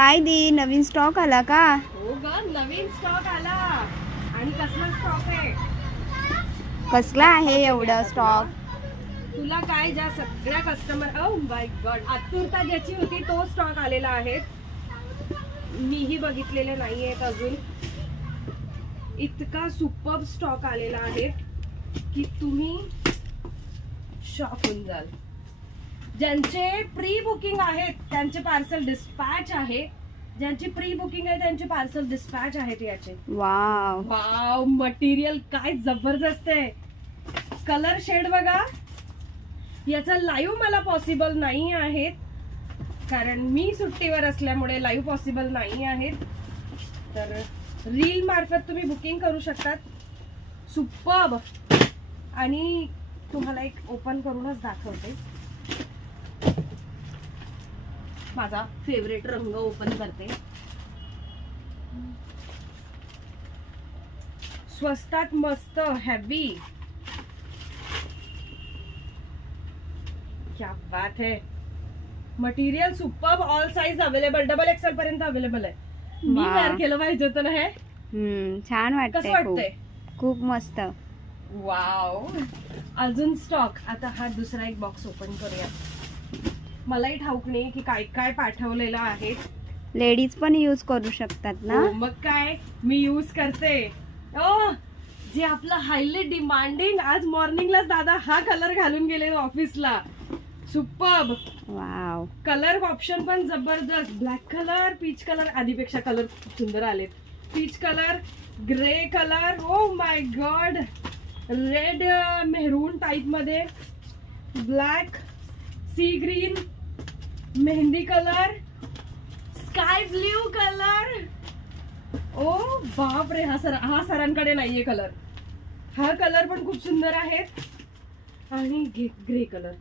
काय दी नवीन स्टॉक आला का? हो ग, नवीन स्टॉक आला. आणि कसला स्टॉक आहे? कसला आहे एवढा स्टॉक? तुला काय, ज्या सगळ्या कस्टमर, ओ माय गॉड, आतुरता ज्याची होती तो स्टॉक आलेला आहे. मीही बघितलेले नाहीयेत अजून. इतका सुपर्ब स्टॉक आलेला आहे की तुम्ही शॉक होऊन जाल. ज्यांचे प्री बुकिंग आहेत त्यांचे पार्सल डिस्पॅच आहे. ज्यांची प्री बुकिंग आहे त्यांचे पार्सल डिस्पॅच आहेत. याचे वाव वाव, मटेरियल काय जबरदस्त आहे. कलर शेड बघा. याचा लाईव्ह मला पॉसिबल नाही आहेत कारण मी सुट्टीवर असल्यामुळे लाईव्ह पॉसिबल नाही आहेत. तर रील मार्फत तुम्ही बुकिंग करू शकतात. सुपर्ब. आणि तुम्हाला एक ओपन करूनच दाखवते. माझा फेवरेट रंग ओपन करते. स्वस्तात मस्त हेवी. क्या बात है. Material superb. All size available. Double XL पर्यंत अवेलेबल आहे. मी वा. वेअर केलं पाहिजे होतं ना हे. छान कसं वाटतंय. वाटतंय? खूप मस्त. वाव. अजून स्टॉक. आता हा दुसरा एक बॉक्स ओपन करूया. मलाही ठाऊक नाही की काय काय पाठवलेलं आहे. लेडीज पण यूज करू शकतात ना? हो, मग काय, मी यूज करते. ओ, जे आपलं हायली डिमांडिंग. आज मॉर्निंगलाच दादा हा कलर घालून गेले ऑफिसला. सुपर्ब. वाव. कलर ऑप्शन पण जबरदस्त. Black colour, peach colour. आधीपेक्षा कलर खूप सुंदर आलेत. Peach colour, grey colour. Oh my God. Red maroon type मध्ये, black, sea green, mehndi colour, sky blue colour. ओ बाप रे, हा सरांकडे नाहीये कलर. हा कलर पण खूप सुंदर आहे. आणि ग्रे कलर.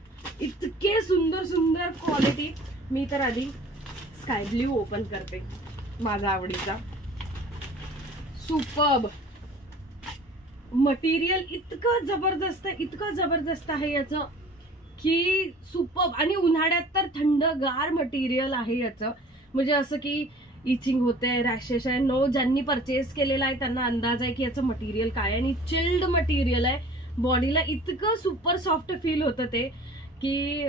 इतके सुंदर सुंदर क्वालिटी. मी तर आधी स्काय ब्ल्यू ओपन करते, माझा आवडीचा. सुपर्ब. मटेरियल इतकं जबरदस्त आहे याचं की सुपर्ब. आणि उन्हाळ्यात तर थंडगार मटेरियल आहे याचं. म्हणजे असं की इचिंग होते, रॅशेस आहे. ज्यांनी परचेस केलेला आहे त्यांना अंदाज आहे की याचं मटेरियल काय आहे. आणि चिल्ड मटेरियल आहे. बॉडीला इतकं सुपर सॉफ्ट फील होतं ते की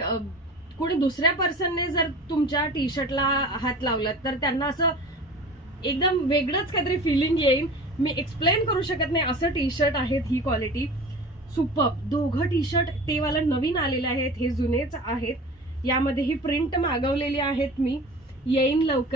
कोणी दुसऱ्या पर्सनने जर तुमच्या टी शर्टला हात लावला तर त्यांना असं एकदम वेगळंच काहीतरी फिलिंग येईल. मी एक्सप्लेन करू शकत नाही. असं टी शर्ट आहेत. ही क्वालिटी सुपर्ब. दोघं टी शर्ट ते वाला नवीन आलेले आहेत, हे जुनेच आहेत. यामध्ये ही प्रिंट मागवलेली आहेत मी. येईन लवकर.